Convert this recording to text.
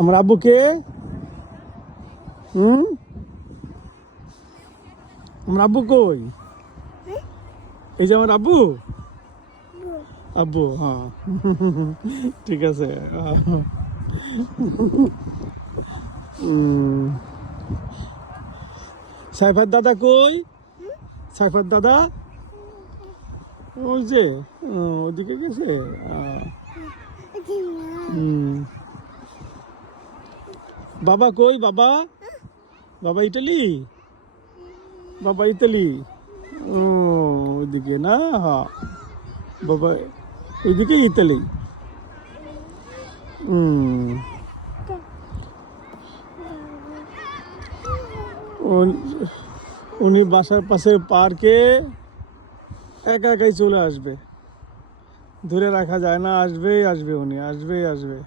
আমার আব্বু কে? আমার আব্বু কই? এই যে আমার আব্বু। আব্বু, হ্যাঁ। ঠিক আছে। সাইফার দাদা কই? সাইফার দাদা ওই যে ওদিকে গেছে। বাবা কই? বাবা, বাবা ইটালি, বাবা ইতালি। ও ওইদিকে না, হ্যাঁ বাবা এইদিকে ইতালি। উনি বাসার পাশের পার্কে একা একাই চলে আসবে, ধরে রাখা যায় না, আসবেই আসবে, উনি আসবেই আসবে।